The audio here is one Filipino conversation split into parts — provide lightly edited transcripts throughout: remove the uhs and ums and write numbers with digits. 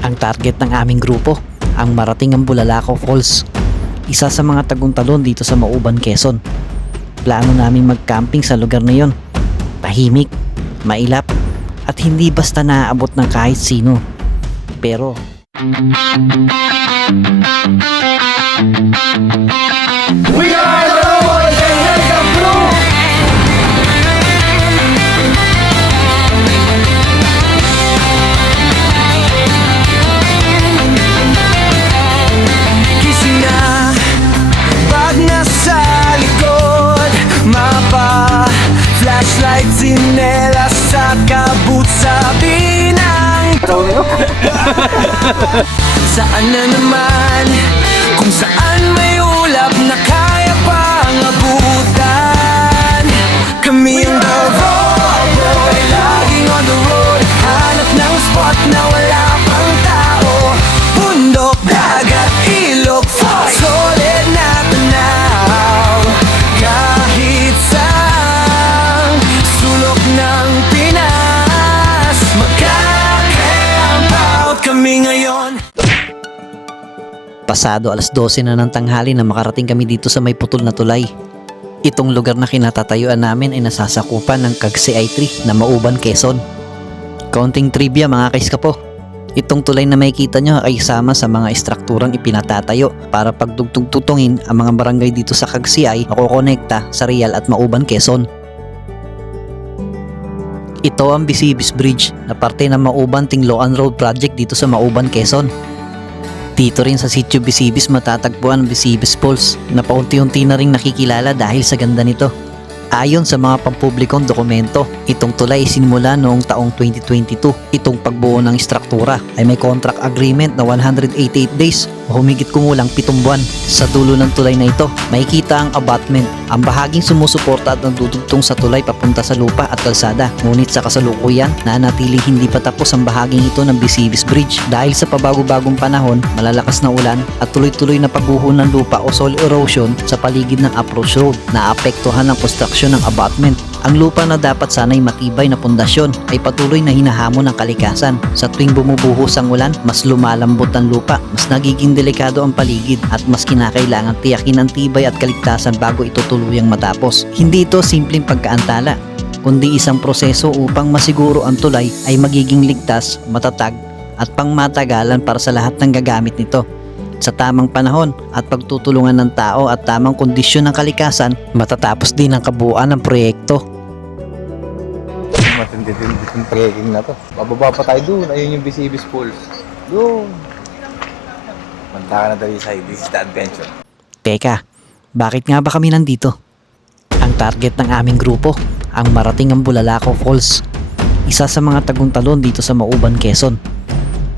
Ang target ng aming grupo, ang marating ang Bulalakaw Falls, isa sa mga tagun-talon dito sa Mauban, Quezon. Plano namin mag-camping sa lugar na yon. Tahimik, mailap, at hindi basta naaabot ng kahit sino. Pero We are the boys and here's the crew. Gising na, pag nasa likod, mapa, flashlight, sinelas, saka boots, sabi ng saan na naman, kung saan may ulap na kaya pang abutan. Kami ang the road boy, laging on the road, hanap ng spot na wala pang tao. Bundok, dagat, ilog, falls, solid na tanaw. Kahit saan sulok ng Pinas, magka-camp out kami ngayon. pasado alas 12 na ng tanghali na makarating kami dito sa may putol na tulay. Itong lugar na kinatatayuan namin ay nasasakupan ng Kagseay 3 na Mauban, Quezon. Kaunting trivia mga kaiskapo. Itong tulay na makikita nyo ay isama sa mga istrukturang ipinatatayo para pagdugtong-tutungin ang mga barangay dito sa Kagseay na kukonekta sa Real at Mauban, Quezon. Ito ang Bisibis Bridge na parte ng Mauban Tingloan Road Project dito sa Mauban, Quezon. Dito rin sa sitio Bisibis matatagpuan ang Bisibis Falls na paunti-unti na rin nakikilala dahil sa ganda nito. Ayon sa mga pampublikong dokumento, itong tulay sinimula noong taong 2022. Itong pagbuo ng istruktura ay may contract agreement na 188 days o humigit kumulang 7 buwan. Sa dulo ng tulay na ito, makikita ang abutment, ang bahaging sumusuporta at nagdudugtong sa tulay papunta sa lupa at kalsada. Ngunit sa kasalukuyan, nanatiling hindi pa tapos ang bahaging ito ng Bisibis Bridge dahil sa pabago-bagong panahon, malalakas na ulan at tuloy-tuloy na pagguho ng lupa o soil erosion sa paligid ng approach road na apektuhan ng construction ng abutment. Ang lupa na dapat sana'y matibay na pundasyon ay patuloy na hinahamon ng kalikasan. Sa tuwing bumubuhos ang ulan, mas lumalambot ang lupa, mas nagiging delikado ang paligid at mas kinakailangan tiyakin ang tibay at kaligtasan bago ito tuluyang matapos. Hindi ito simpleng pagkaantala, kundi isang proseso upang masiguro ang tulay ay magiging ligtas, matatag at pangmatagalan para sa lahat ng gagamit nito. Sa tamang panahon at pagtutulungan ng tao at tamang kondisyon ng kalikasan, matatapos din ang kabuuan ng proyekto. Matindi-tindi yung trekking na to. Bababa pa tayo doon. Ayun yung Bisibis Falls. Doon. Manda ka na dali sa this is the adventure. Teka, bakit nga ba kami nandito? Ang target ng aming grupo, ang marating ang Bulalakaw Falls, isa sa mga tagun-talon dito sa Mauban, Quezon.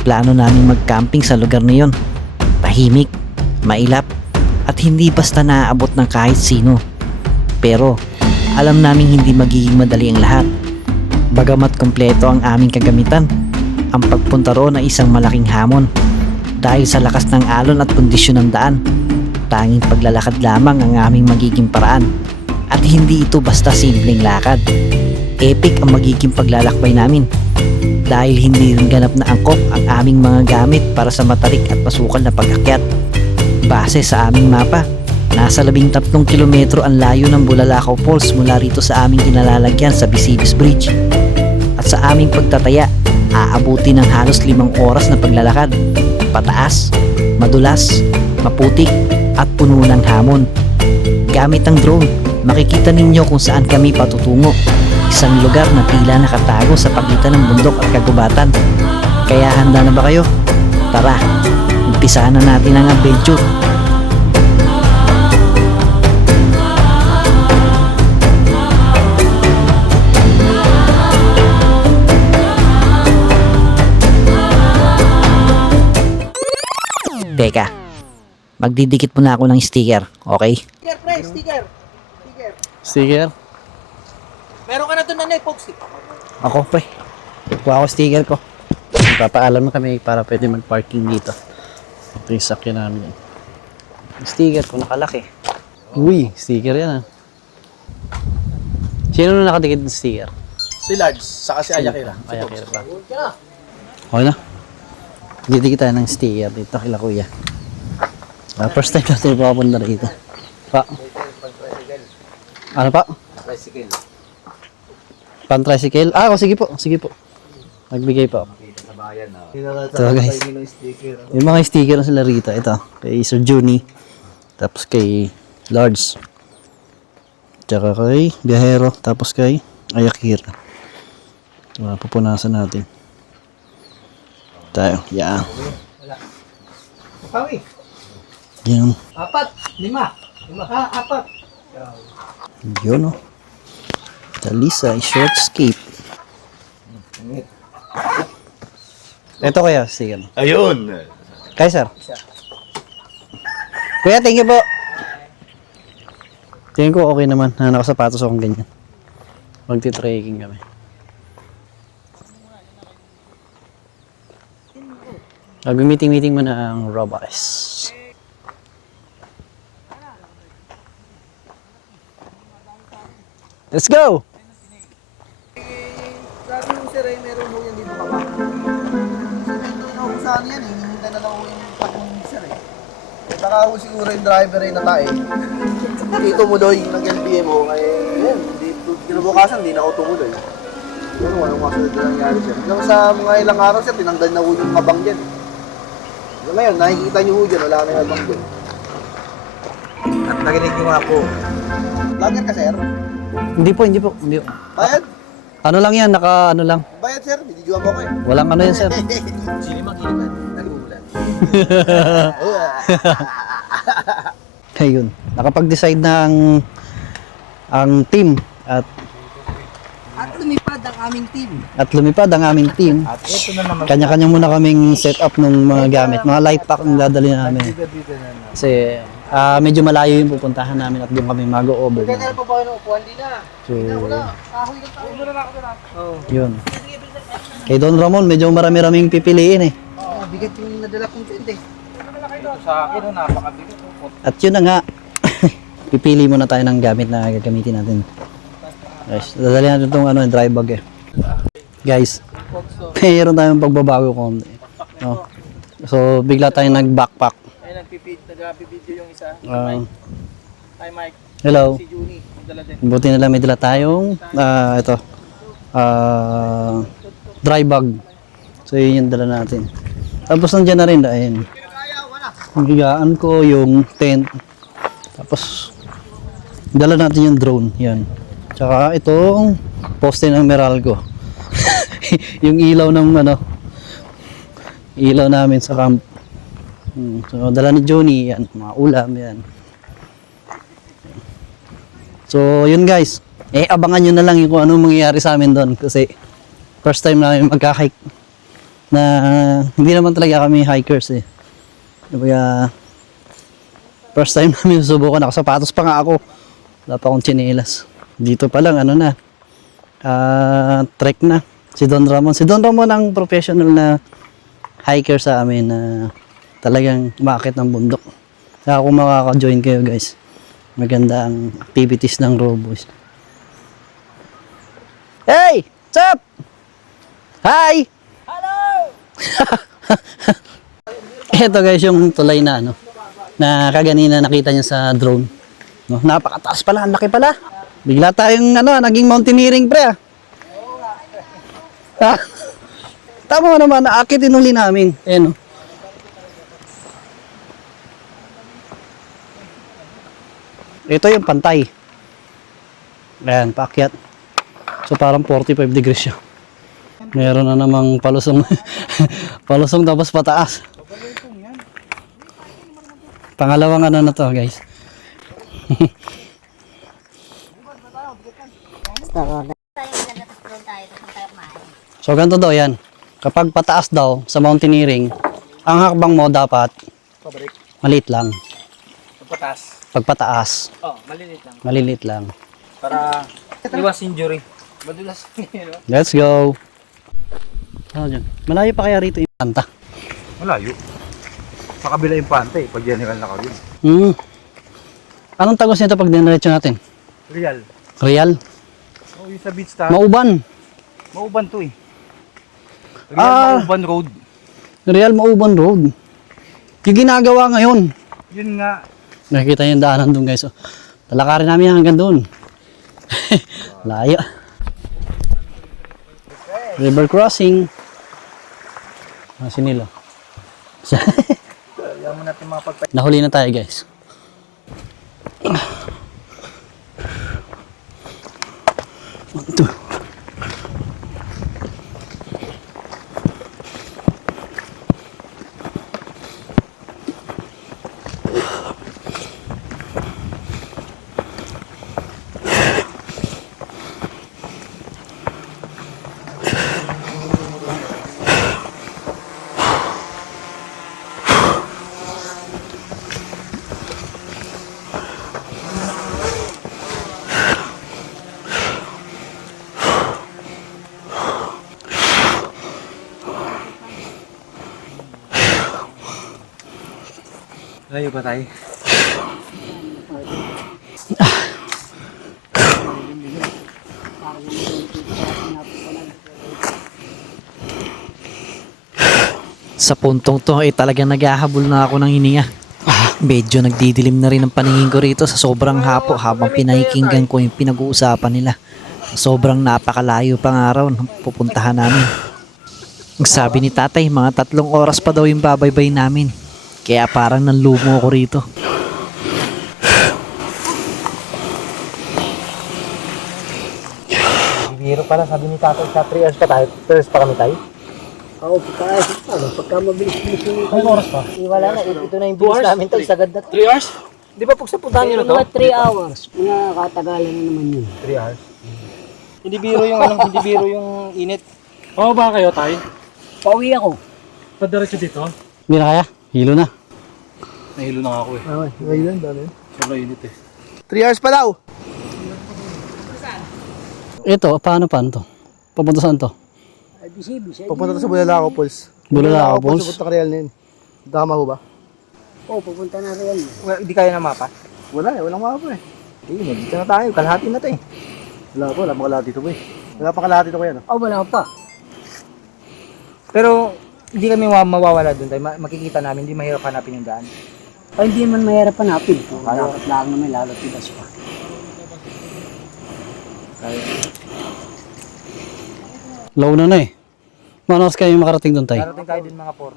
Plano namin mag-camping sa lugar na yon. Tahimik, mailap, at hindi basta naaabot ng kahit sino. Pero alam naming hindi magiging madali ang lahat. Bagamat kompleto ang aming kagamitan, ang pagpunta roon ay isang malaking hamon. Dahil sa lakas ng alon at kondisyon ng daan, tanging paglalakad lamang ang aming magiging paraan. At hindi ito basta simpleng lakad. Epic ang magiging paglalakbay namin. Dahil hindi rin ganap na angkop ang aming mga gamit para sa matarik at masukal na pag-akyat. Base sa aming mapa, nasa 13 kilometro ang layo ng Bulalakaw Falls mula rito sa aming kinalalagyan sa Bisibis Bridge. At sa aming pagtataya, aabuti ng halos 5 oras na paglalakad. Pataas, madulas, maputik at puno ng hamon. Gamit ang drone, makikita ninyo kung saan kami patutungo. Isang lugar na tila nakatago sa pagitan ng bundok at kagubatan. Kaya handa na ba kayo? Tara, umpisahan na natin ang adventure. Teka, magdidikit muna ako ng sticker, okay? Sticker, pre, sticker. Sticker. Sticker? Meron ka na doon na epoxy. Ako pre, kuha ko sticker ko. Papaalam na kami para pwede mag-parking dito. Ito yung sakyan namin. Sticker ko nakalaki. Uy, sticker yan ah. Sino na nakadikit ng sticker? Si Large, saka si Ayakira. Ayakira pa. Okay na. Didikit tayo ng sticker dito kila kuya. First time natin pupunta rito. Pa. Ano pa? Tricycle. Pan-tricycle? Ah, sige po. Sige po. Nagbigay pa ako. Sa bayan na. Ito guys. Yung mga sticker na sila rito. Ito. Kay Sir Juni. Tapos kay Large. Tsaka kay Biyahero. Tapos kay Ayakira. Pupunasan natin. Tayo. Yan. Pawi. Yan. 4, 5. 4. Yun o. Talisa, short escape. Ito kaya, sige. Ayun! Kaya sir. Kuya, thank you po. Tingin ko okay naman na nakasapatos akong ganyan. Magti-trekking kami. Mag-meeting-meeting mo na ang robots. Let's go! Sabi mo sir, ay meron mo yan dito baba. Ito na kung saan yan eh. Hinihintay na lang ko yung takong sir eh. Baka ako siguro yung driver ay natae. Dito mo doy ng LBM mo. Kaya yun, kinabukasan hindi na ako tumuloy. Pero walang masunod na nangyari sir. Hanggang sa mga ilang araw sir, tinanggal na ko yung abang dyan. Ngayon, nakikita nyo ho dyan, wala na yung abang dyan. At nakinig ko nga po. Vlogger ka sir? Hindi po. Bayad? Ano lang yan, naka ano lang. Bayad sir, binidyoan mo ko eh. Walang ano yan, sir. Sino makilipan? Nag-uulan. Ayun. Nakapag-decide na ang team at lumipad ang aming team. At ito na naman. Kanya-kanya muna kaming set up ng mga gamit. Mga light pack ang dadali namin. Kasi medyo malayo yung pupuntahan namin at doon kami mag-over. Ganyan pa ba kayo ng upuan? Di na. So, Kahoy lang tayo. Muna na ako na. Oo. yun. Kay Don Ramon, medyo marami-raming pipiliin eh. Oo, bigat yung nadala kong tent eh. Sa akin, napakabigat. At yun na nga, pipili muna tayo ng gamit na gagamitin natin. Guys, dadali natin itong dry bag eh. Guys, mayroon tayong pagbabago konti. No? So, bigla tayong nag-backpack. Ay, nag-video yung isa. Hi Mike. Hello. Si Juni. Magdala din. Buti na lang may dala tayong dry bag. So, yun yung dala natin. Tapos nandiyan na rin, ayun. Ang higaan ko, yung tent. Tapos, dala natin yung drone. Yan. Tsaka itong poste ng Meralco. Yung ilaw ng ilaw namin sa camp. So, dala ni Johnny, yan. Mga ulam, yan. So, yun guys. Abangan nyo na lang yung kung anong mangyayari sa amin doon. Kasi, first time namin magka-hike. Na, hindi naman talaga kami hikers eh. Kaya, first time namin susubukan. Nakasapatos pa nga ako. Wala pa akong tsinelas. Dito pa lang, trek na. Si Don Ramon. Si Don Ramon ang professional na hiker sa amin na talagang umaakit ng bundok. Kaya kung makaka-join kayo guys, maganda ang activities ng Roboys. Hey! What's up? Hi! Hello! Ito guys yung tulay na na kaganina nakita niyo sa drone. No, napakataas pala, ang laki pala. Bigla tayong naging mountaineering pre ah. Ha? Tama naman, naakit inuli namin. Ayan o. Ito yung pantay. Ayan, paakyat. So parang 45 degrees siya. Meron na namang palusong. Palusong tapos pataas. Pangalawang na to guys. So ganito daw yan. Kapag pataas daw sa mountaineering, ang hakbang mo dapat maliit lang. Pagpatas. Pagpataas, Oh, maliliit lang. maliliit lang. Para iwas injury. Madulas. Let's go. Oh, dyan. Malayo pa kaya rito yung panta? Malayo. Sa kabila yung pante, pag general na kawin. Anong tagos nito pag diniretso natin? Real. Real? Oh, yung sa beach top. Mauban. Mauban to eh. Real Mauban Road. Real Mauban Road. Yung ginagawa ngayon. Yun nga. Nakikita yung daanan doon guys. Oh. Lalakarin namin hanggang doon. Layo. River crossing. Sinilo. Kaya mo natin mga pagpapit. Nahuli na tayo guys. One, two. Layo ba tayo? Sa puntong to ay talagang naghahabol na ako ng hininga. Medyo nagdidilim na rin ang paningin ko rito sa sobrang hapo habang pinahikinggan ko yung pinag-uusapan nila. Sobrang napakalayo pang araw ng pupuntahan namin. Ang sabi ni tatay, mga 3 oras pa daw yung babaybay namin. Kaya parang nanlumo ako rito. Biro pala, sabi ni tatay sa 3 hours pa tayo. 3 hours pa kami tayo. Oo, pagka mabilis-bilis yung... Anong oras pa? Wala na, ito na yung bilis namin tayo, sagad na. 3 hours? Di ba pagsapuntahan nyo na to? Mga 3 hours, mga katagalan na naman yun. 3 hours. Hindi biro yung ano, hindi biro yung init. Oo ba kayo, Tay? Pauwi ako. Padiretso dito? Hindi na kaya? Hilo na. Nahilo na nga ako eh. Okay, ngayon, dami. Sobrang init eh. 3 hours pa daw. Ito, paano to? Papunta saan to? Ay, bisibis. Pupunta sa Bulalakaw Falls. Bulalakaw Falls? Pupunta ka real na yun. Tama ho ba? Oo, pupunta na Real. Hindi kaya na mapa? Wala eh, walang mapa eh. Hindi, dito na tayo. Kalahati na to eh. Wala pa kalahati ito ba eh. Wala pa kalahati ito kaya no? Oh, wala pa. Pero hindi kami mawawala doon tayo. Makikita namin, hindi mahirap hanapin yung daan. Ay, hindi man mahirap hanapin. Dapat lang naman, lalo tigas pa. Launa na eh. Mga oras kayo makarating doon tayo? Darating tayo din mga 4.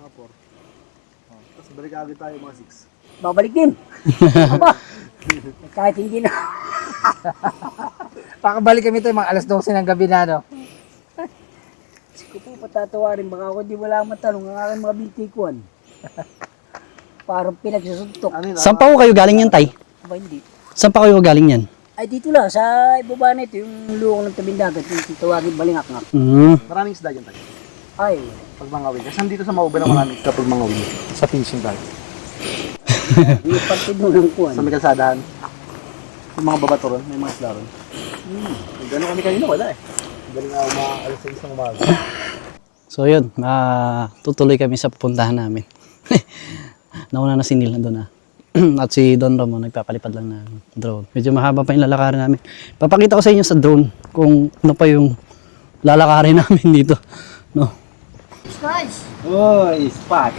Tapos balik agad tayo mga 6. Babalik din. Aba, kahit hindi na. Pakabalik kami tayo mga alas 12 ng gabi na, no? Kasi ko po patatawarin, baka ako di wala matanong ang aking mga bintikuan. Parang pinagsusuntok. Ano yun? Saan pa ko kayo galing yan, Tay? Aba, hindi. Saan pa kayo galing yan? Ay, dito lang, sa ibaba na ito, yung luong ng tabing dagat, yung titawagin balingak-ngak. Maraming isda dyan tayo. Ay, Pag mga wheel. Kasi nandito sa Mauban na maraming isda pag mga wheel. Sa fishing tayo. yung partid mo ng kuwan. Sa may kalsadahan. Yung mga babato ron, may mga isda ron. Gano'n kami kanina, wala eh. Galing ako mga alas 6 ng umaga. So yun, tutuloy kami sa pupuntahan namin. Nauna na si Neil nandun na. At si Don Ramon nagpapalipad lang ng drone. Medyo mahaba pa yung lalakarin namin. Papakita ko sa inyo sa drone kung ano pa yung lalakarin namin dito. No? Uy, spot.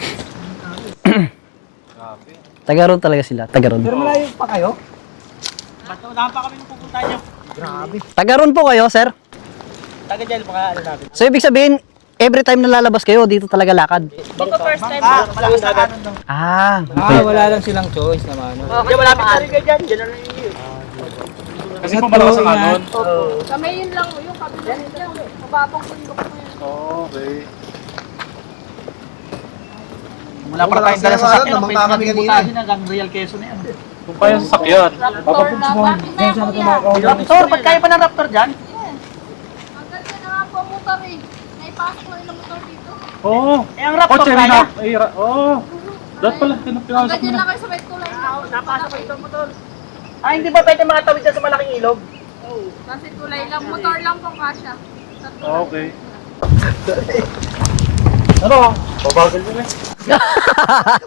Taga-roon talaga sila, taga-roon. Pero malayo pa kayo? Taga-roon po kayo, sir? Taga dyan, baka ano natin. So ibig sabihin, every time na lalabas kayo, dito talaga lakad? Malakas na kanon doon. Ah, Wala lang silang choice naman. Okay, malapit na rin kayo dyan. Dyan na rin yun. Kasi kung malakas ang kanon. Kami yun lang, yung kabila nila. Mababang bundok mo yun. Okay. Wala pa tayong dala sa sakyan. Namangka kami kanina. Kung kaya sasakyan, Raptor na, bakit na ako yan? Raptor, ba't kaya pa ng Raptor dyan? Ang ganda na nga po mo kami. Naipasok na ilang motor dito. oo. Eh, ang Raptor Kotse kaya? na. Oo. Dapat pala, Ang pinasok ganda mo na na. kayo sa may tulay na. Napasok ko itong motor. Ah, hindi ba pwede makatawid dyan sa malaking ilog? Kasi tulay lang, motor lang pong kasya. Sa tulay. Okay. Ano? Babagal mo eh.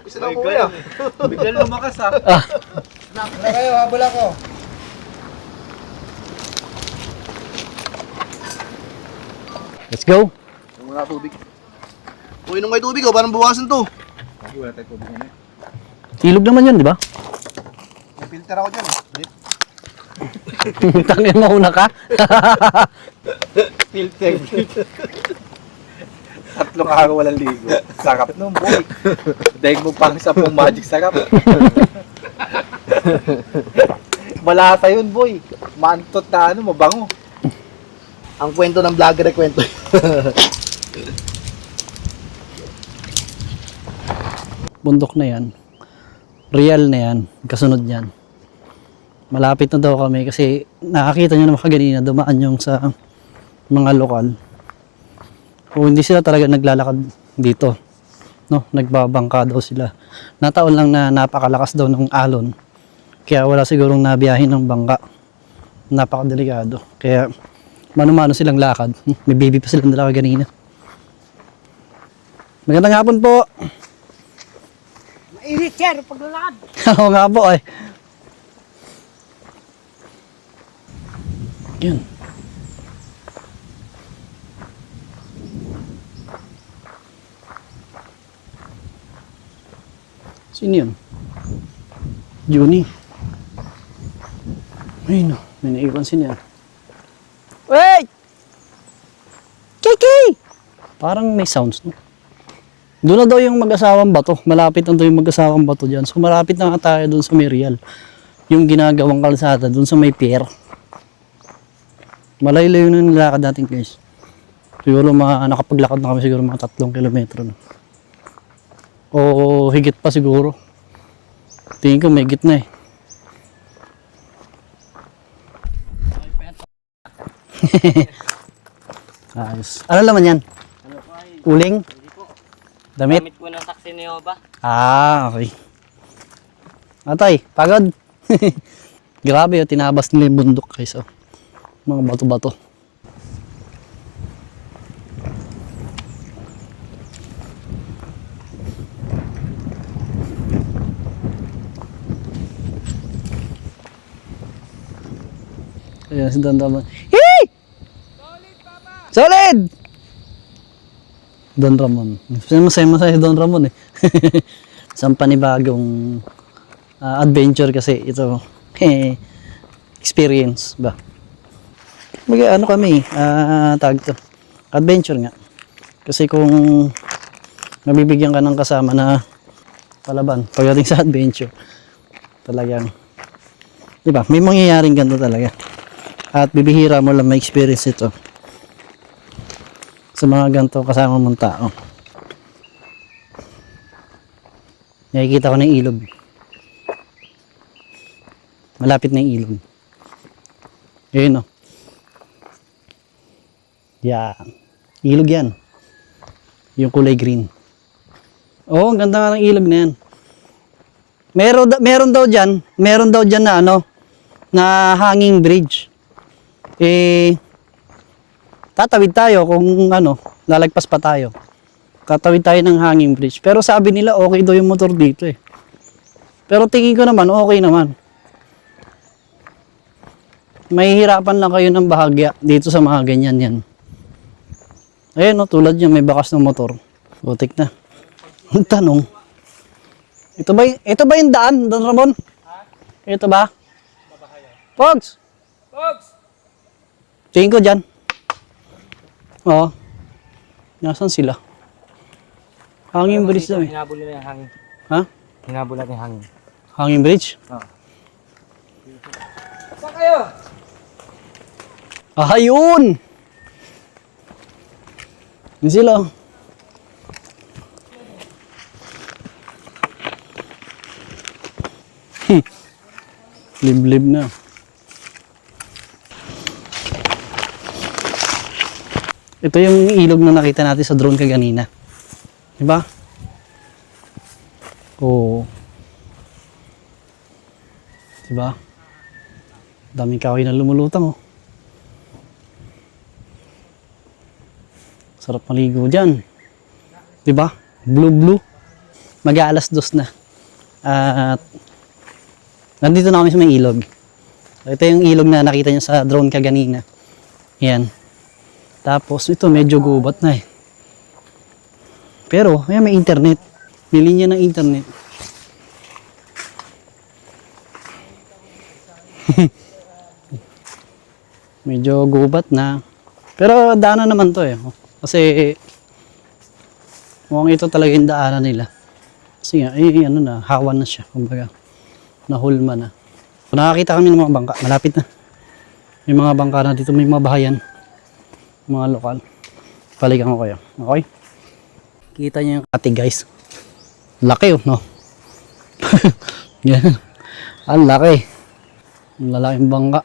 Isa na po kuya. Biglang lumakas ha. Na kayo, habol ako. let's go. Wala tubig. Uminom kayo tubig, oh, parang bawasan to. Wala tayo tubig na. Ilog naman yun, di ba? May filter ako dyan, eh. Tangin mauna ka. Filter. Tatlong araw walang ligo. Sarap nun, boy. Dahil mo pang 10 magic sarap. Malasa yun, boy. Mantot na ano, mabango. Ang kwento ng vlogger ay kwento. Bundok na yan. Real na yan. Kasunod yan. Malapit na daw kami kasi nakakita nyo naman kaganina dumaan yung sa mga lokal. Kung hindi sila talaga naglalakad dito. No, nagbabangka daw sila. Nataon lang na napakalakas daw ng alon. Kaya wala sigurong nabiyahin ng bangka. Napakadelikado. Kaya mano-mano silang lakad. May baby pa silang dalawa kanina. Magandang hapon po. Mainit, sir, paglalakad. Oo nga po eh. Yun. Sino yun? Juni. Ay no, may naiwan siya. Wait! Kiki! Parang may sounds, no? Doon na daw yung mag-asawang bato. Malapit na daw yung mag-asawang bato dyan. So malapit na nga tayo doon sa Merial. Yung ginagawang kalsada doon sa may pier. Malayo-layo na yung nilakad natin guys. Siguro nakapaglakad na kami siguro mga 3 kilometro na. O higit pa siguro. Tingin ko may higit na eh. Ayos. Ano laman yan? Uling? Damit? Gamit po ng saksi ni Oba. Ah, okay. Atay, pagod. Grabe, tinabas nila yung bundok guys. Oh. Mga bato-bato. Ayan si Don Ramon. Hey! Solid, Papa! Solid! Don Ramon. Masaya-masaya si Don Ramon eh. Isang panibagong adventure kasi ito. Experience ba? Ano kami, tag to. Adventure nga. Kasi kung mabibigyan ka ng kasama na palaban pagdating sa adventure, talagang, di ba, may mangyayaring ganito talaga. At bibihira mo lang ma-experience ito sa mga ganito kasama mong tao. Nakikita ko ng ilog. Malapit na yung ilog. Ayun o. Yan. Ilog yan. Yung kulay green. Oo, ang ganda nga ng ilog na yan. Meron daw dyan na ano, na hanging bridge. Tatawid tayo kung ano, lalagpas pa tayo. Tatawid tayo ng hanging bridge. Pero sabi nila okay daw yung motor dito eh. Pero tingin ko naman okay naman. Mahihirapan lang kayo ng bahagya dito sa mga ganyan yan. Ayun no, tulad niya may bakas ng motor. Butik na. Ang tanong. Ito ba yung daan, Don Ramon? Ito ba? Pogs! Pogs! Tingin ko dyan. Oo. Nasaan sila? Hanging bridge daw eh. Hinabol nila yung hangin. Ha? Hinabol natin yung hangin. Hanging bridge? Oo. Saan kayo? Ah, yun! Yun sila. Liblib na. Ito yung ilog na nakita natin sa drone kaganina. Diba? Oo. Diba? Daming kahoy na lumulutang oh. Sarap maligo dyan. Diba? Blue. Mag-aalas 2 na. At nandito na kami sa may ilog. Ito yung ilog na nakita nyo sa drone kaganina. Yan. Tapos ito medyo gubat na eh. Pero, ayan, may internet. May linya ng internet. Medyo gubat na. Pero daanan naman to eh. Kasi mukhang ito talaga yung daanan nila. Kasi nga, ano na, hawan na siya. Kumbaga, nahulma na. Nakakita kami ng mga bangka. Malapit na. May mga bangka na dito. May mga bahayan. Mga lokal. Palikan ko kayo. Okay? Kita niyo yung kati guys. Laki oh, no? Yan. Ang laki. Ang lalaking bangka.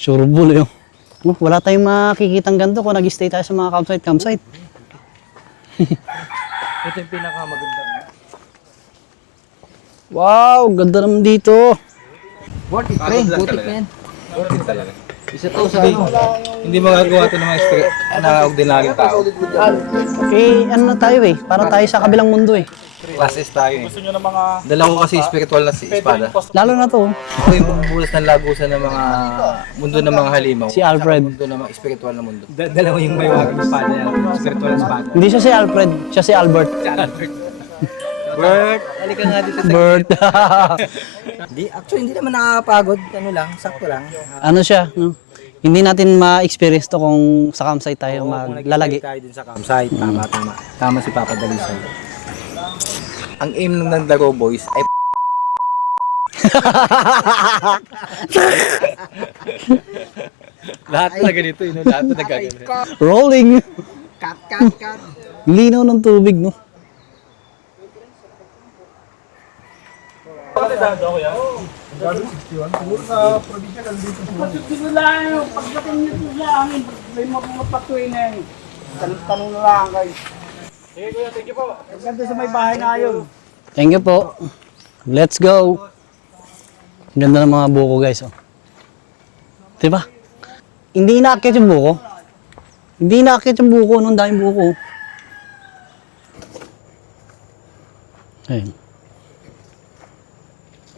Sureball yun. Oh, wala tayong makikitang ganito kung nag-stay tayo sa mga campsite. Ito yung pinakamaganda. Wow, ganda naman dito. Buti yan. Isa to sa ano. Hindi magagawa ito ng mga ordinaryong tao. Eh, ano na tayo eh. Para tayo sa kabilang mundo eh. Classes tayo eh. Gusto nyo ng mga... Dala ko kasi spiritual na espada. Lalo na to. Ako yung bumubulas ng lagusan ng mga mundo ng mga halimaw. Si Alfred. Mundo ng mga spiritual na mundo. Dalawa yung may wagang espada yan. Spiritual espada. Hindi siya si Alfred. Siya si Albert. Bert! Halika nga dito sa... Bert. Actually, hindi naman nakakapagod. Ano lang, sakto lang. Ano siya? No? Hindi natin ma-experience to kung sa campsite tayo maglalagi. Tayo din sa campsite. Tama. Tama si Papa Dalisay. Ang aim ng Daro Boys ay lahat na ganito, lahat na nagagano. Rolling. Cut. Linaw ng tubig, no? Dito lang yung pagdating nito sa amin, may mapapatuloy na yan. Tanong na lang kayo. Sige kuya, thank you po. Ganda sa may bahay na yun. Thank you po. Let's go. Ang ganda ng mga buko guys. Oh. Diba? Hindi inaakit yung buko. Hindi inaakit yung buko nung daming buko. Ayun.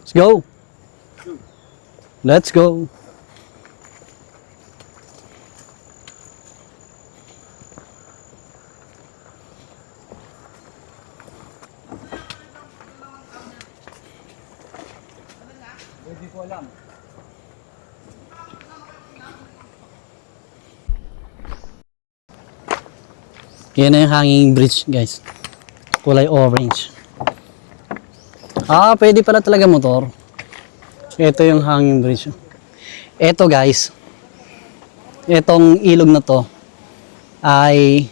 Let's go. Let's go. Yan na yung hanging bridge guys. Kulay orange. Ah, pwede pala talaga motor. Ito yung hanging bridge. Ito guys. Itong ilog na to ay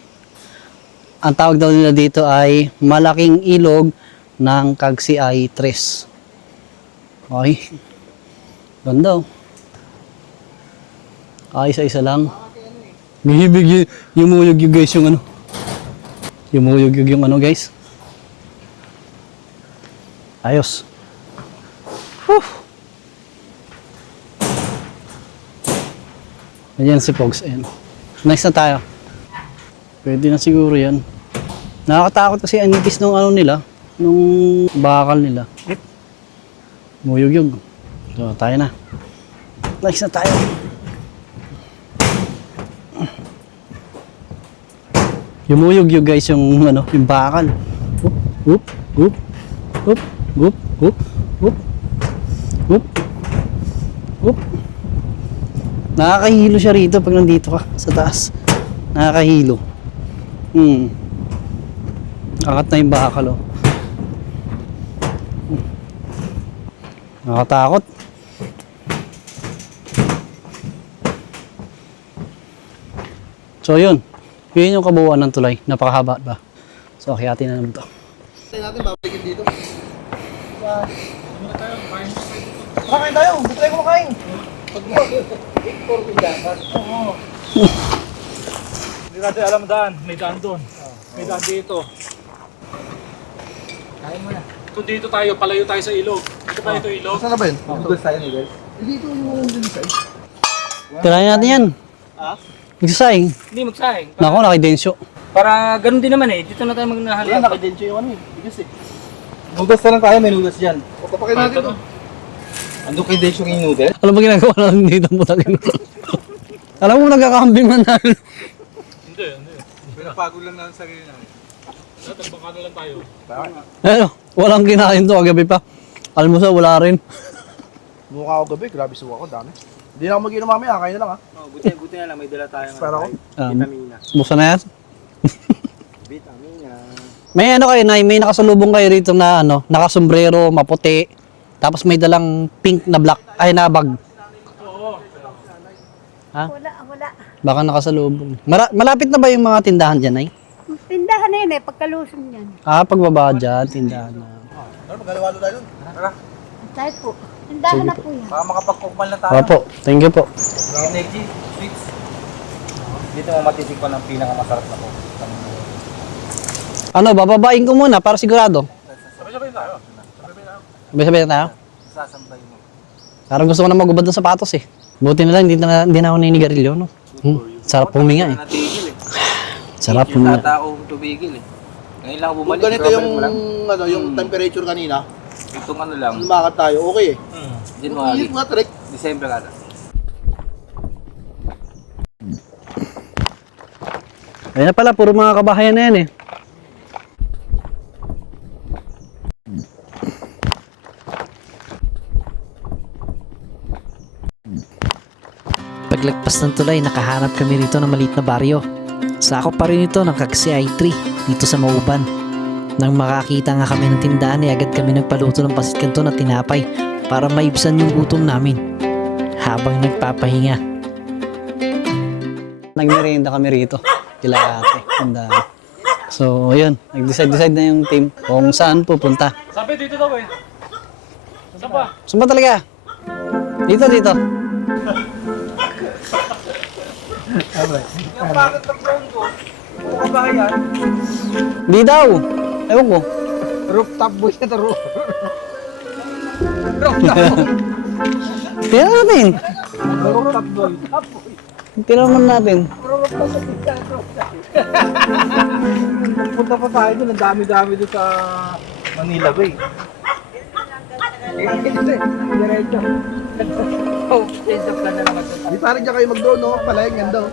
ang tawag daw nila dito ay malaking ilog ng Kagsiay 3. Okay. Ganda oh. Ah, isa-isa lang. Bihibig yumuyog yung guys yung ano. Yumuyog yung ano guys. Ayos. Whew. Ayan si Pogs. Ayan. Next na tayo. Pwede na siguro yan. Nakakatakot kasi ang nipis nung ano nila. Nung bakal nila. Muyog-yog. So tayo na. Next na tayo. Yumuyog-yog guys yung ano, yung bakal. Whoop, whoop, whoop, whoop, whoop, whoop, whoop, whoop. Nakakahilo siya rito pag nandito ka sa taas. Nakakahilo. Angat na yung bakal oh. Nakatakot. So yun. Yun yung kabuuan ng tulay. Napakahaba ba? So, akiyatin na naman ito. Natin babalikin dito. Kakain tayo, dito tayo kumakain. Hindi natin alam daan. May daan doon. May daan dito. Kaya mo na. Kung dito tayo, palayo tayo sa ilog. Dito tayo ito ilog. Saan na ba yun? Google tayo ni Bel. Dito yung din side. Tirahin natin yan. Ha? Magsasayang. Hindi magsahing. Nako, nakidensyo. Para ganun din naman eh. Dito na tayo magnahanap. Ayan, nakidensyo yung ano eh. Bigas eh. Noodles na lang tayo, may noodles dyan. O, papakain natin to. Andun kay Desyo yung noodles? Alam mo ginagawa natin dito mo talaga. Alam mo, nagkakambing man natin. Hindi. Pinapagod lang natin sarili namin. Tagbaka na lang tayo. Ano, walang kinain to kagabi pa. Almusal, wala rin. Mukha ako gabi, grabe suwa ko, dami. Hindi na ako mag-inom mamaya, kain na lang ha. Buti na lang, may dala tayo. Pero ako, Buksan na yan. Vitamina. May ano kayo, Nay, may nakasalubong kayo rito na ano, nakasombrero, maputi. Tapos may dalang pink na black, ay na bag. Ha? Wala. Baka nakasalubong. Malapit na ba yung mga tindahan dyan, Nay? Tindahan na yun pagkalusong yan. Ah, pagbaba dyan, tindahan na. ano, magaliwalo tayo dun. Tayo po. Tindahan na po yan. Baka makapagkukmal na tayo. Opo, thank you po. Energy, sweets. Dito mo matitikpan ang pinakamasarap na po. Ano, bababain ko muna para sigurado. Sabay-sabay tayo. Sabay-sabay na tayo. Sasambay mo. Parang gusto ko na magubad doon sa patos eh. Buti na lang, hindi na ako naninigarilyo, no? Sarap huminga eh. Natigil eh. Sarap Yung huminga. tatao tumigil eh. Ngayon lang Kung bumalik. ganito grabe yung, mo lang. ano, yung temperature kanina, Itong ano lang. lumakad tayo, okay eh. January. Init mga trek. December ata. Ayun na pala, puro mga kabahayan na yan eh. Paglagpas ng tulay, nakahanap kami rito ng maliit na baryo. Sakop pa rin ito ng Cagayan I3 dito sa Mauban. Nang makakita nga kami ng tindahan, agad kami nagpaluto ng pasit kanton at tinapay para maibsan yung gutom namin habang nagpapahinga. Nagmerienda kami rito. Kila ate. Tindahan. So, ayun. Nag-decide na yung team kung saan pupunta. Sabi dito daw eh. Saan ba? Saan ba talaga? Dito. Yung bakit ng brown ko? Mukha ba yan? Di daw. Ewan ko. Rooftop boy na taro. Tira natin. Rooftop boy. Tira naman natin. Punta pa tayo doon. Ang dami-dami doon sa Manila Bay. Diretso. Oh, change of plan na naman. Di parang dyan kayo mag-drone, no? Palayang yan daw.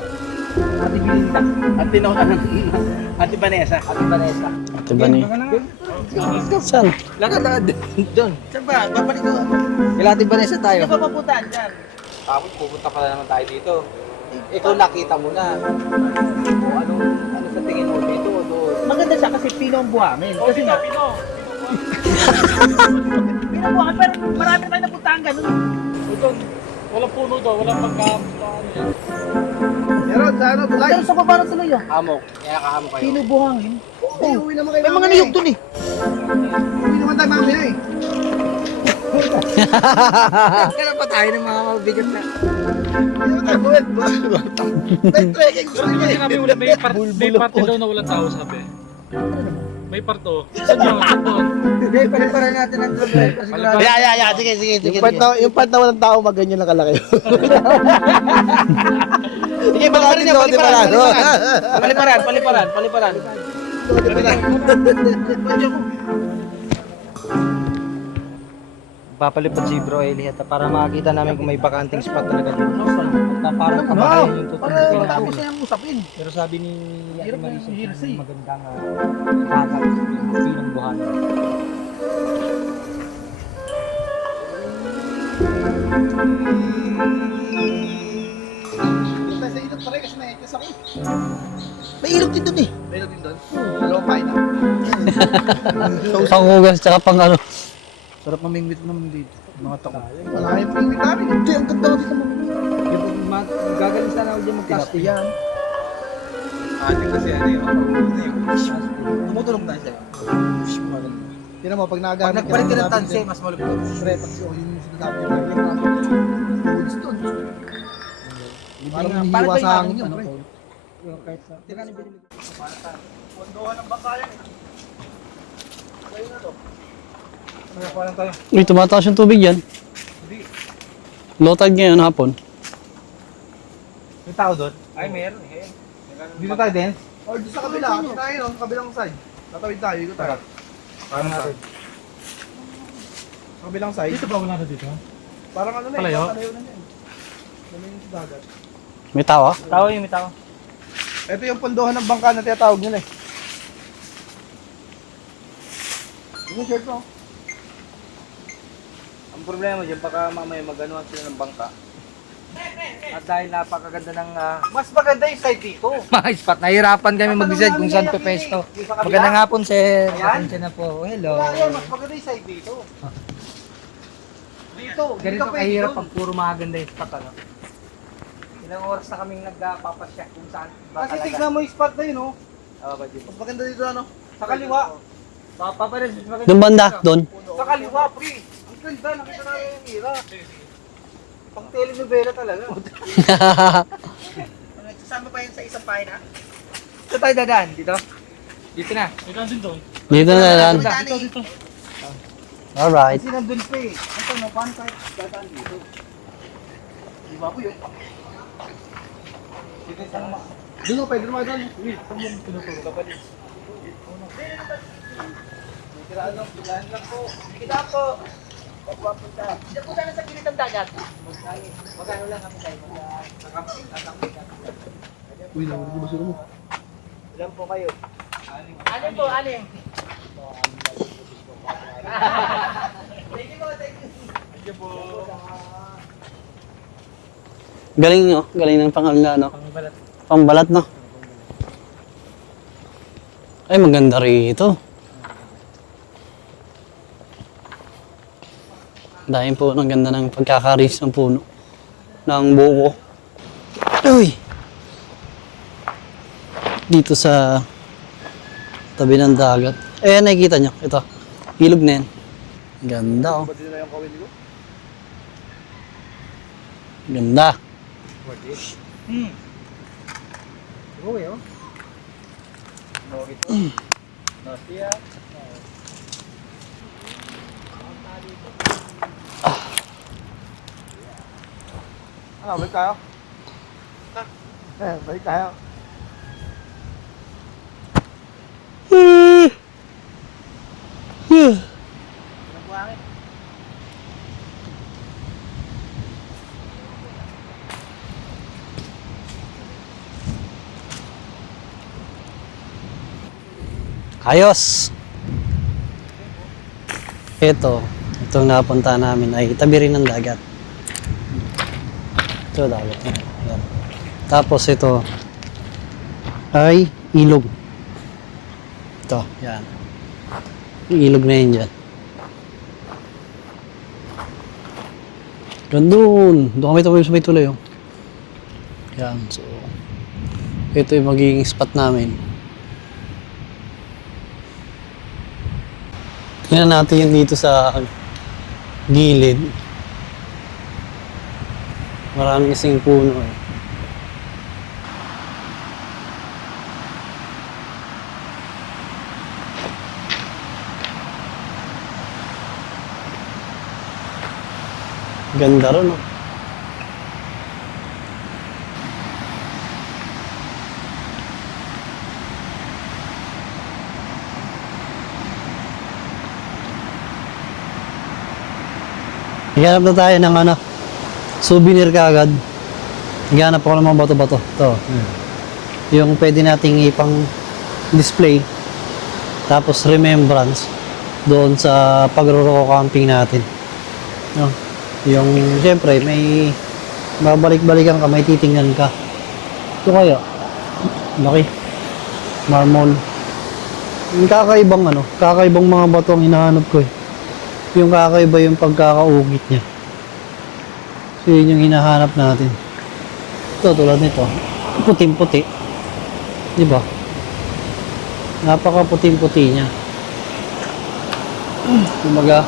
Ate Bilinda. Ate Nona. Ate Vanessa. Ate Vanessa. Ate ba ni? Saan? Lakad doon. Saan ba? Babalik ko. Kila Ate Vanessa tayo. Hindi pa papuntaan dyan. Tapos pupunta pala naman tayo dito. Ikaw nakita mo na. Ano sa tingin mo dito o doon? Maganda siya kasi pino ang buhangin. Kasi nga, Pino. pino ang buhangin. Pero marami tayo napuntahan ganun. Ito, walang puno daw, walang pagka... Meron sa ano, tulay. Pero sa baba ng tuloy ah. Hamok. Kaya nakahamok kayo. Pino buhangin. Ay, uwi naman kayo May mga mamaya niyog eh. dun eh. Uwi naman tayo mamaya eh. Kailan pa tayo ng mga mabigat na. Hindi naman tayo buwet. Night trekking. Gusto Sabi niyo kasi eh. namin wala, may parte daw na walang tao sabi. May parto. Saan yun? Saan doon? Hindi, paliparan natin ang drone. Yeah. Sige. Yung part na walang tao, maganyan lang kalaki. Sige, paliparan niya, paliparan. Papalipad si Bro Eli at para makakita namin kung may bakanting spot talaga dito. Parang kabahayan yung tutulungin namin. Siyang usapin. Pero sabi ni Ate Marisa, magandang dagat, pinong buhangin. Sa ilog pare kasi na-ekis ako. May ilog din dun eh. Meron din doon. Dalawang pain na. Pangugas tsaka pang ano. Sarap mamingwit naman dito. Mga tako. Wala yung pingwit namin. Hindi, ang ganda dito mamingwit. Gagaling sana ako dyan mag-casting. Yan. Ate kasi ano yung Tumutulong na siya. Tira mo, pag Pag nagagamit nagbalik ka ng tanse, mas malupit. Pre, pag yung sinasabi ko yung tools doon. Parang hinihiwa sa hangin yun, pre. Uy, tumataas yung tubig yan. Low tide ngayon hapon. May tao doon? Ay, meron eh. Dito tayo din? Or doon sa kabila, kasi tayo no, sa kabilang side. Tatawid tayo, ikot tayo. Paano natin? Sa kabilang side. Dito ba wala na dito? Parang ano na eh, Palayo? palayo na yan. Dami yung sa dagat. May tao ah. Tao yung may tao. Ito yung pondohan ng bangka na tinatawag nila eh. Yung shirt mo. Ang problema dyan, baka mamaya mag-anuhan sila ng bangka. At dahil napakaganda ng... mas maganda yung side dito. Mga spot, nahihirapan kami mag-decide kung saan pepesto. Magandang hapon, sir. Pasensya na po. Hello. Wala yan, mas maganda yung side dito. Dito. Ganito dito kahirap pwede pag puro maganda yung spot, ano? Ilang oras na kaming nagpapasya kung saan ba Kasi talaga. tignan mo yung spot na yun, oh. Ba, Jim? Mas maganda dito, ano? Sa kaliwa. Papapares, mas maganda. Yung banda, doon. Sa kaliwa, pre. Ang ganda, nakita na yung hira. Pang telenovela talaga. Sasama pa yun sa isang pahina? Ito tayo dadaan, dito? Dito na. Ikaw din doon. Dito na lang. Dito. Alright. Kasi nandun pa eh. Ito, no, paano tayo dadaan dito? Di ba po yun? Dito yung sama. Doon pwede dumadaan. Tinuturo ka pa din. Tiraan lang po. Kita po. Pagpapunta. Dito po sana sa gilid ng dagat. Magkano lang kami tayo? Uy, naman yung basura mo. Ilan po kayo? Anim po, anim. Thank you po, thank you. Galing nyo. Galing ng no? Pangbalat. Pambalat, no? Ay, maganda rito. Dahil po, ang ganda ng pagkakaris ng puno. Ng buko. Uy! Dito sa tabi ng dagat. Eh, nakikita nyo. Ito. Ilog na yan. Ganda, oh. Ganda. Uy, oh. No, ito. No, siya. Balik tayo. Balik tayo. Ayos! Itong napunta namin ay tabi rin ng dagat. Ito dagat. Yan. Tapos ito ay ilog. Ito, yan. Yung ilog na yun dyan. Gandun! Doon kami tayo sa may tulay. Oh. Yan, so ito yung magiging spot namin. Tingnan natin yun dito sa gilid. Maraming kasing puno eh. Ganda rin, oh. Naghanap na tayo ng souvenir kaagad. Naghanap ako ng mga bato-bato. Ito. Yung pwede nating ipang display. Tapos remembrance doon sa pagro-roco camping natin. No? Yung siyempre may babalik-balikan ka, may titingnan ka. Ito kaya. Laki. Marmol. Yung kakaibang mga bato ang hinahanap ko eh. Yung kakaiba yung pagkakaugit niya. So yun yung hinahanap natin. Ito tulad nito. Puting-puti. Di ba? Napaka-puting-puti niya. Kumbaga,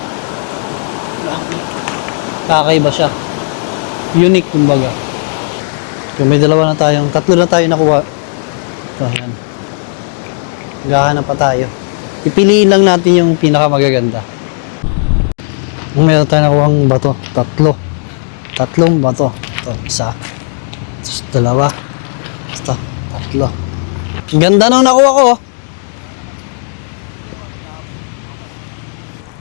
kakaiba siya. Unique kumbaga. Kung may tatlo na tayo nakuha. Ito, yan. Gahanap pa tayo. Ipiliin lang natin yung pinakamagaganda. Kung meron tayo nakuhang bato, tatlong bato. Ito, isa. Tapos dalawa. Basta, tatlo. Ang ganda nung nakuha ko.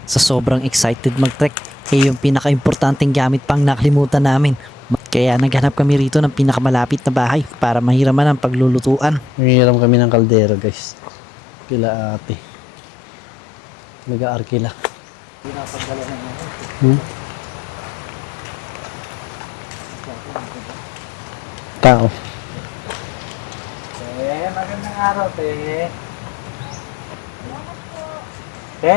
Sa sobrang excited mag-trek, yung pinaka-importanting gamit pang nakalimutan namin. Kaya naghanap kami rito ng pinakamalapit na bahay para mahiraman ang paglulutuan. Nangihiram kami ng kaldero, guys. Kila ate. Nag-aarkila. Hmm? Tao. Magandang araw, te. Te.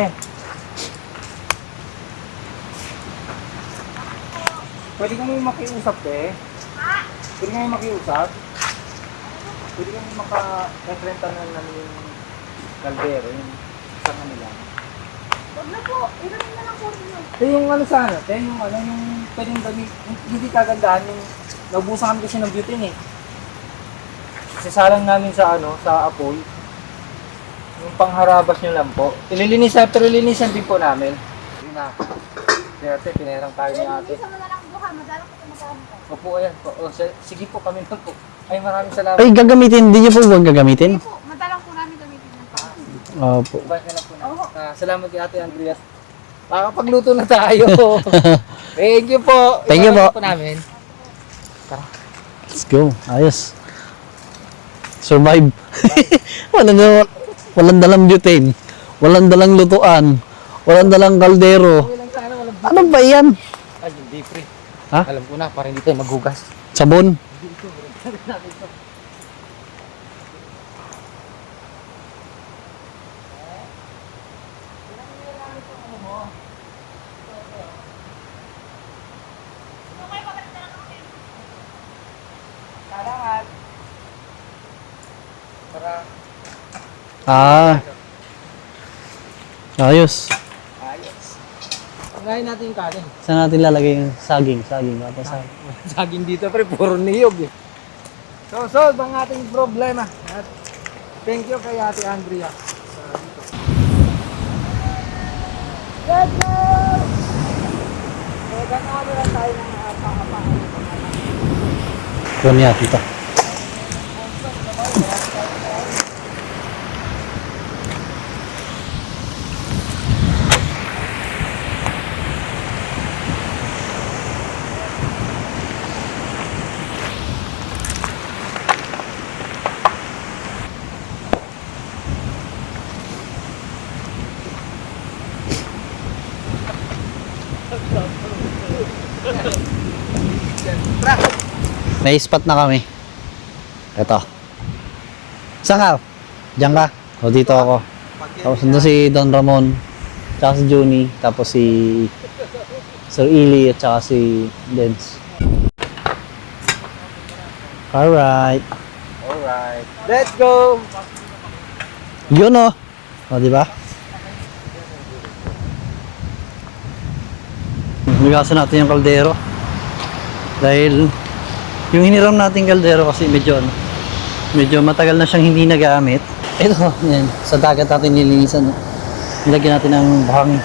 Pwede kami makiusap, te? Pwede kami makiusap? Pwede kami maka-referenta na namin yung kaldero, yung isang ano lang. Huwag na po. Ilamin na lang po ninyo. Te, yung ano sana, te, yung ano, yung pwedeng dami, hindi kagandahan, yung naubusan kami kasi ng butane eh. Sisalang namin sa ano, sa apoy. Yung pangharabas nyo lang po. Ililinisan, pero lilinisan din po namin. Yun na. Kaya ate, pinirang tayo ni ate. Isa mo na lang buha. Madalang ko magkano. Opo, ayan po. O, sige po, kami na po. Ay, maraming salamat. Ay, gagamitin. Hindi niyo po huwag gagamitin? Sige po. Madalang po namin gamitin ng pang. Opo. Bye na lang po na. Salamat kay ate Andreas. Makakapagluto na tayo. Thank you po. Thank you po. Iwanan po namin. Let's go. Ayos. Survive. Walang dalang butane. Walang dalang lutuan. Walang dalang kaldero. Ano ba yan? Ay, hindi free. Ha? Alam ko na, para hindi tayo maghugas. Sabon? Salamat. Para Ah. Ayos. ayos. Unahin natin yung kanin. Saan natin lalagay yung saging? Saging. Apa saging? Saging dito, pre, puro niyog eh. So, solve ang ating problema. At thank you kay Ate Andrea. Let's go! So, ganawa lang tayo ng pang-apangan. Kuha niya dito. May spot na kami. Ito. Saan ka? Diyan ka? O dito ako. Tapos nandun si Don Ramon, tsaka si Juni, tapos si Sir Ili, at tsaka si Dens. Alright. Alright. Let's go! Yun o. O, di ba? Hugasan natin yung kaldero. Dahil yung hiniram nating kaldero kasi medyo matagal na siyang hindi nagamit. Ito, yan, sa dagat natin nilinisan. No? Nilagyan natin ng buhangin.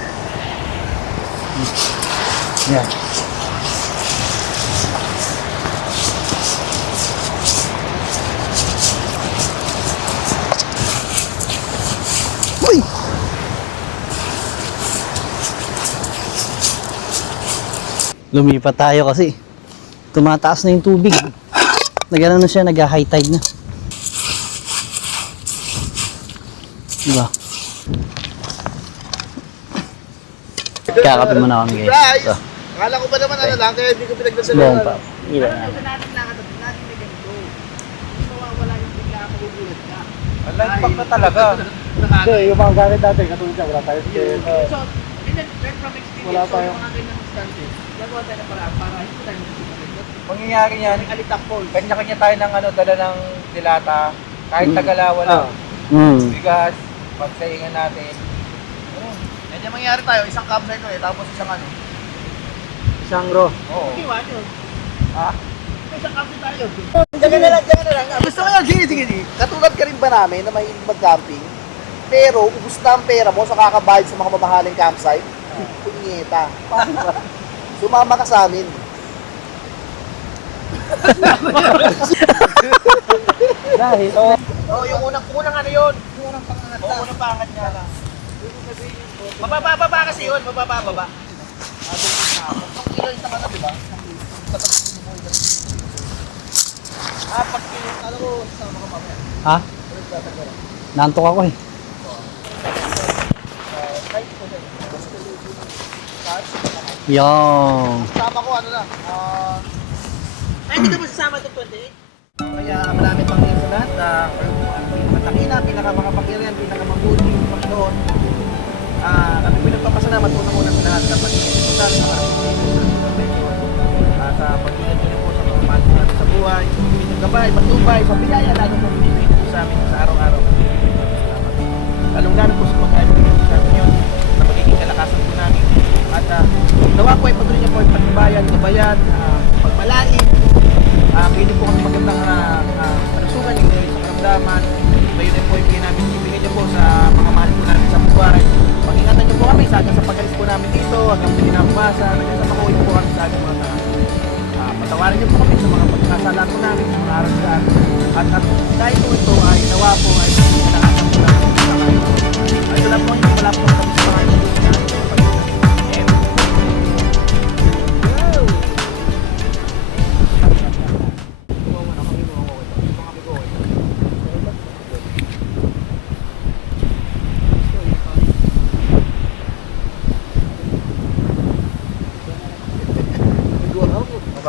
Yan. Uy! Lumipat tayo kasi tumataas na yung tubig. Nagano na siya, nag-high tide na. Diba? Kakape mo na kami guys. Guys! So, Akala ko ba naman ano lang, kaya hindi ko buong pinagdadala. pa. Ilan na. Alive pa talaga. Hindi, yung mga gamit natin, katulad siya, wala tayo. Wala tayong... Mangyayari yan, kanya-kanya tayo ng ano, dala ng dilata, kahit Tagalawa lang. Bigas, pagsaingan natin. Medyo mangyari tayo, isang campsite ko tapos isang ano. Isang ro. Oo. Ha? Diyan na lang. Gusto ko yun, sige. Katulad ka rin ba namin na may mag-camping, pero ubus na ang pera mo sa kakabayad sa mga mamahaling campsite? Punyeta. Sumama ka sa amin. Dahil, Yung unang ano yun? Unang pangangat na. Unang pangangat nga lang. Mababa kasi yun, mababa. Kung kilo yung taka na, diba? Pag kilo, ano ko, sama ka mamaya. Ha? Nantok ako eh. Kahit Yung. Sama ko ano na. Ay, hindi ka masasama itong 28? Kaya marami pang sa lahat na pinakatakina, pinakamakapangyarihan, pinakamabuti, Panginoon. Kami pinagpapasalamat muna sa lahat sa pag-ibig sa at pag-ibig po sa mga mahal natin sa buhay, gabay, patnubay, sa biyaya, lalo po binibigay po sa amin sa araw-araw. Lalong-lalo po sa pag-ibig sa amin yun, na magiging kalakasan po namin. At nawa po ay patuloy niya po ay patnubayan, gabayan, pagmalain. Pwede po kami magandang kalusugan yung sa karamdaman. Ngayon ay po ay ibigay niyo po sa mga mahal po namin sa buhay. Pag-ingatan niyo po kami sa pag-alis po namin dito, hanggang sa pinapasa, hanggang sa makuwi po kami sa ating mga tahanan. Patawarin niyo po kami sa mga pagkakasala po namin, sa mga arasyan. At dahil po ito ay nawa po ay kalakasan po namin sa kayo. Ay wala po hindi wala po kami sa mga nito na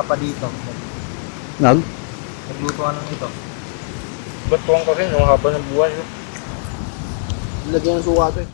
Pa dito. Nagluto ka ng ito. Ba't tuwang ka rin? Ang haba ng buwan. Lagyan ng suka ito eh.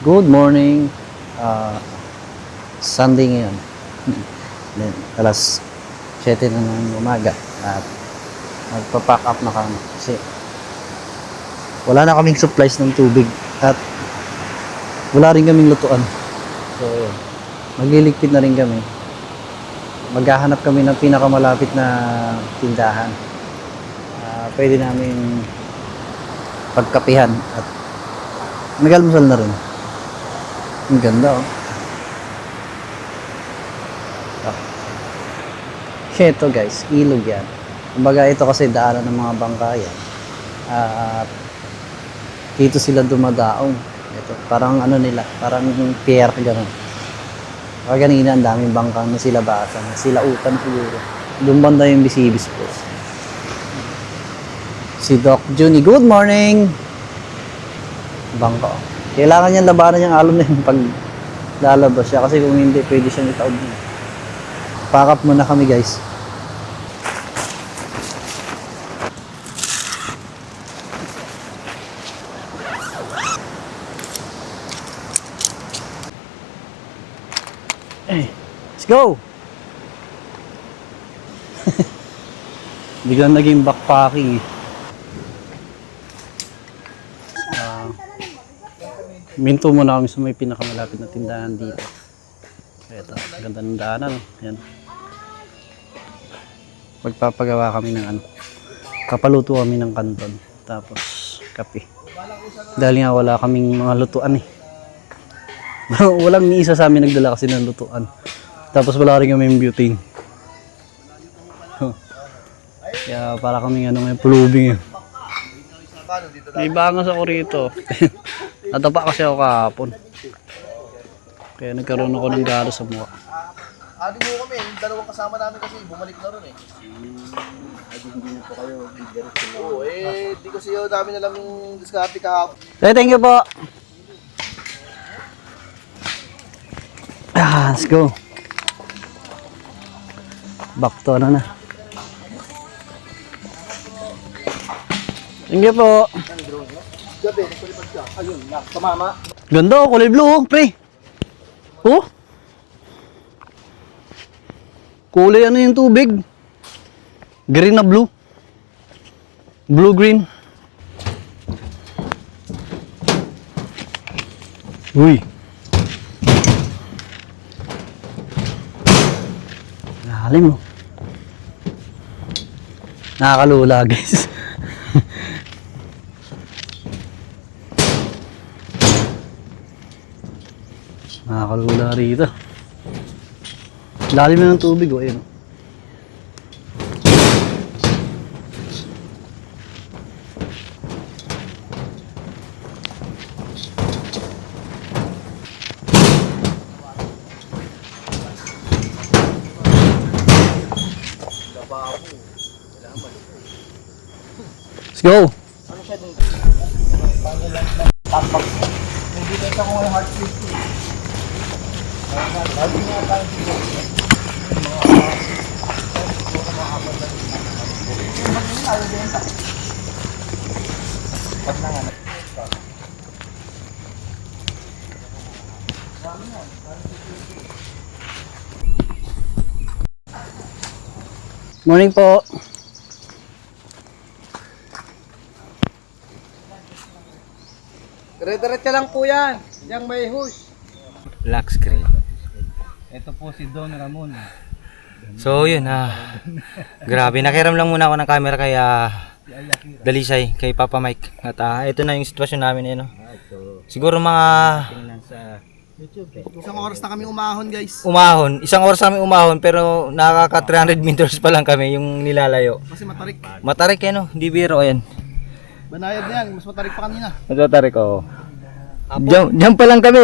Good morning. Sunday ngayon. Then, alas 7 na ng umaga. At magpa-pack up na kami. Kasi wala na kaming supplies ng tubig. At wala rin kaming lutuan. So, magliligpit na rin kami. Maghahanap kami ng pinakamalapit na tindahan. Pwede namin pagkapihan. At nag-almusal na rin. Ang ganda oh. Ito guys, ilog yan. Kumbaga ito kasi daanan ng mga bangka yan. At dito sila dumadaong. Ito, parang ano nila, parang pier gano'n. Kaya kanina ang daming bangkang na sila basan, sila utan siguro. Doon banda yung Bisibis po. Si Doc Junie, good morning! Bangka. Kailangan niyang labanan yung alon na yun pag lalabas siya kasi kung hindi pwede siyang itaob niya. Pack up muna kami guys. Let's go! Biglang naging backpacking eh. Minto muna kami sa may pinakamalapit na tindahan dito. Ito, ganda ng daanan. Yan. Magpapagawa kami ng ano. Kapaluto kami ng kanton. Tapos kape. Dahil nga wala kaming mga lutuan eh. Walang ni isa sa amin nagdala kasi ng lutuan. Tapos wala rin kami butane. Kaya para kaming ano ngayon, pulubing yun. May bangas ako rito. Natapa kasi ako kahapon. Kaya nagkaroon ako ng galo sa mukha. Adi mo kami, yung dalawang kasama namin kasi bumalik na ron eh. Hindi na po kayo bigyan. Oo, di kasi yun, dami na lang yung diskarte kahapon. Okay, thank you po. Let's go. Back to ano na. Thank you po. Gabi, nagpalipad ka. Ayun, tumama. Ganda oh, kulay blue oh, pre. Oh! Kulay ano yung tubig? Green na blue. Blue-green. Uy! Lalim mo. Nakakalula guys. Nakakalula rito. Lalim na ng tubig, oh, ayun. Let's go! Morning po. Dire-diretso lang po yan. Yang may hose. Black screen. Ito po si Don Ramon. So yun grabe, nakiram lang muna ako ng camera kaya Dalisay, kay Papa Mike. At ito na yung sitwasyon namin siguro mga Isang oras na kami umahon, guys. isang oras kami umahon pero nakaka 300 meters pa lang kami yung nilalayo. Kasi matarik. Matarik hindi biro ayan. Banayad na yan, mas matarik pa kanina. Matarik Diyan pa lang kami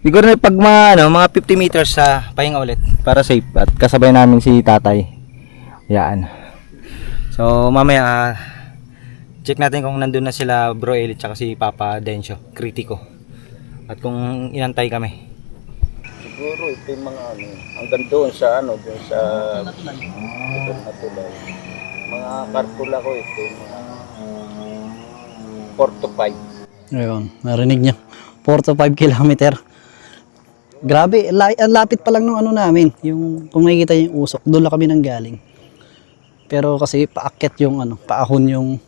Siguro na pag mga 50 meters sa pahinga ulit para safe at kasabay namin si tatay. Yan. So mamaya check natin kung nandun na sila Bro Eli at si Papa Dencio, kritiko. At kung inantay kami. Siguro ito yung mga hanggang doon sa doon sa tulay. Mga kartula ko ito yung mga 4 to 5. Ayun, narinig niya. 4 to 5 kilometer. Grabe, ang lapit pa lang ng namin. Yung, kung nakikita niyo yung usok, doon lang kami nang galing. Pero kasi paakyat yung paahon yung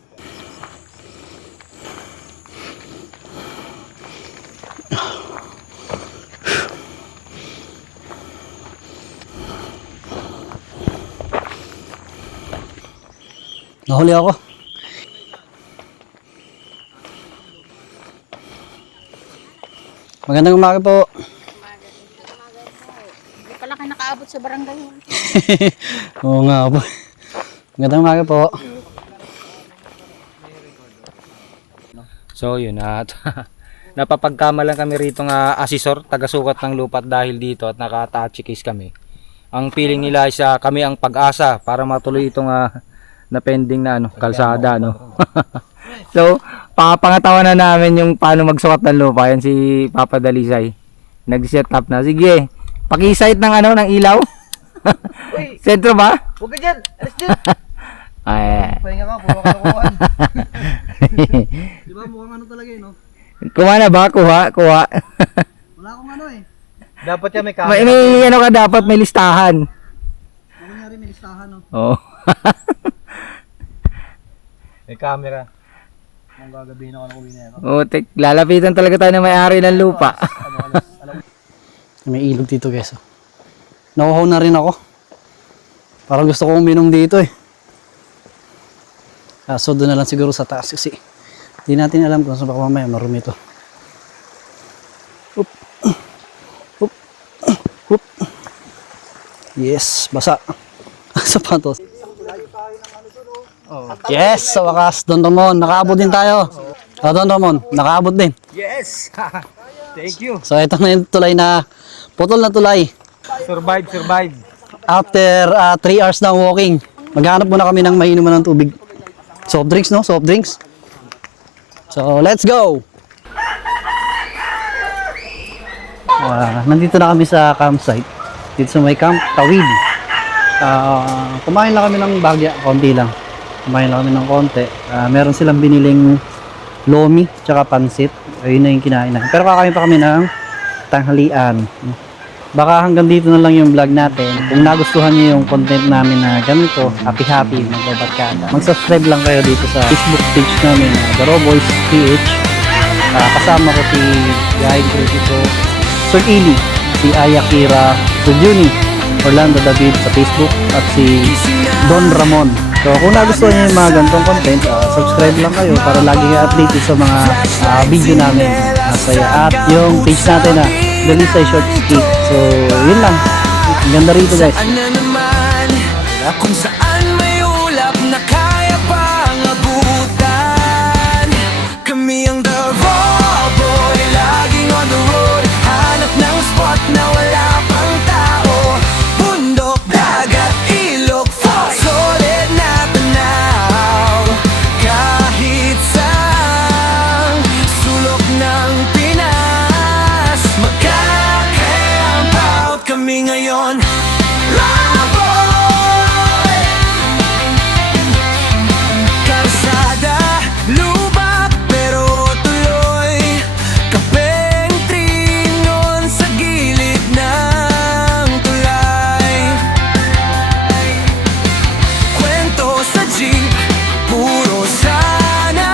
nahuli ako. Magandang umaga po. Hindi pala kayo nakaabot sa barangay. Oo nga po. Magandang umaga po. So yun napapagkamalan kami rito nga asesor, taga-sukat ng lupa dahil dito at naka-touch case kami. Ang feeling nila is kami ang pag-asa para matuloy itong na pending na kalsada So pangatawa na namin yung paano magsukat ng lupa. Yan si Papa Dalisay. Nag-set up na. Sige, paki-sight ng ng ilaw. Sentro ba? Huwag ka dyan! Alis dyan! Ay. Pahinga ka, puro kalukuhan. Di ba mukhang talaga no? Kuha na ba? Kuha. Wala akong Dapat yan may May ka dapat, may listahan. Kunyari may listahan Oo. May camera. Kung gagabihin ako ng uwi na yan. Lalapitan talaga tayo ng may-ari ng lupa. May ilog dito guys. Nakuhaw na rin ako. Parang gusto ko uminom dito So doon na lang siguro sa taas kasi hindi natin alam kung saan baka mamaya marumi ito. Oop. Oop. Oop. Yes, basa. Sapatos. Yes, sa wakas, Don Ramon, nakaabot din tayo. Don Ramon, nakaabot din. Yes! Thank you! So ito na yung tulay na, putol na tulay. Survive! After 3 hours na walking, maghanap muna kami ng mainuman ng tubig. Soft drinks, no? Soft drinks. So, let's go! Nandito na kami sa campsite. Dito sa may Camp Tawid. Kumain lang kami ng bagya, konti lang. Kumain lang kami ng konti. Meron silang biniling lomi, tsaka pansit. Ayun na yung kinain namin. Pero kakain pa kami ng tanghalian. Baka hanggang dito na lang yung vlog natin. Kung nagustuhan niyo yung content namin na ganito, happy magbabarkada, mag-subscribe lang kayo dito sa Facebook page namin, The Raw Boys PH. Kasama ko si Yahin Critico, Sir Ili, si Aya Kira, Sir Juni, Orlando David sa Facebook, at si Don Ramon. So kung nagustuhan niyo yung mga ganitong content, subscribe lang kayo para lagi kayo updated sa mga video namin. Masaya. At yung page natin na Dalisay Short Skit. So yun lang. Ang ganda rito guys. Kung saan may ulap na kaya pang abutan, kami ang The Raw Boy, laging on the road. Hanap ng spot na wala pang tao. Bundok, dagat, ilog, falls, solid na tanaw. Kahit saan sulok ng Pinas, magka-camp out kami ngayon. Raw Boy! Kalsada, lubak, pero tuloy. Kapeng trinon sa gilid ng tulay. Kwento sa jeep, puro sana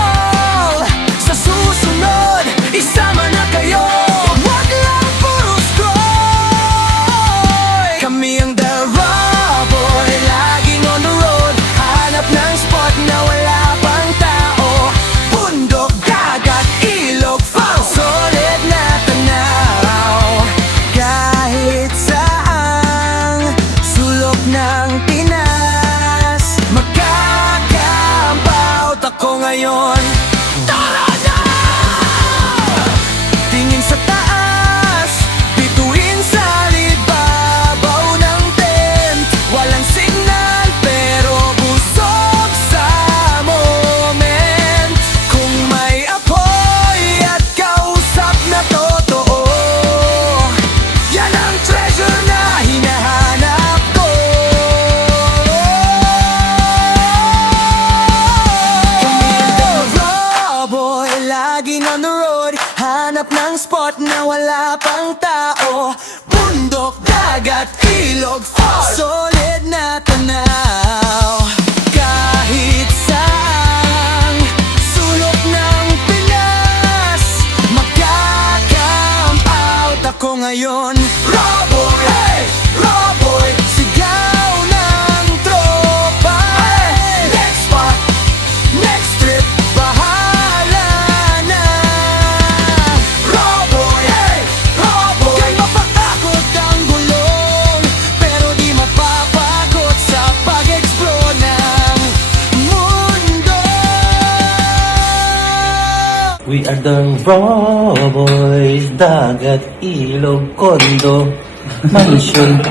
all. Sa susunod, isama na kayo. Wag lang puro scroll. Kami ang The Raw Boy, laging on the road. Hanap ng spot na wala pang tao. Bundok, dagat, ilog, falls, solid na tanaw. Kahit saang sulok ng Pinas, magka-camp out ako ngayon. Tara na! Tingin sa taas, bituin sa libabaw ng tent. Walang signal pero busog sa moment. Kung may apoy at kausap na totoo, yan ang treasure na hinahanap ko. Kami ang The Raw Boy, laging on the road. Hanap ng spot na wala pang tao. Bundok, dagat, ilog, falls, solid na tanaw. Kahit saan sulok ng Pinas, magka-camp out ako ngayon. Raw Boy, hey! Raw Boy, sigaw ng tropa. Hey! Next spot, next trip, bahala na. Raw Boy, hey! Raw Boy, kay mapatakot ang gulong, pero di mapapagod sa pag-explore ng mundo. We are the Raw Boys, dagat, ilog, kondo, mansion.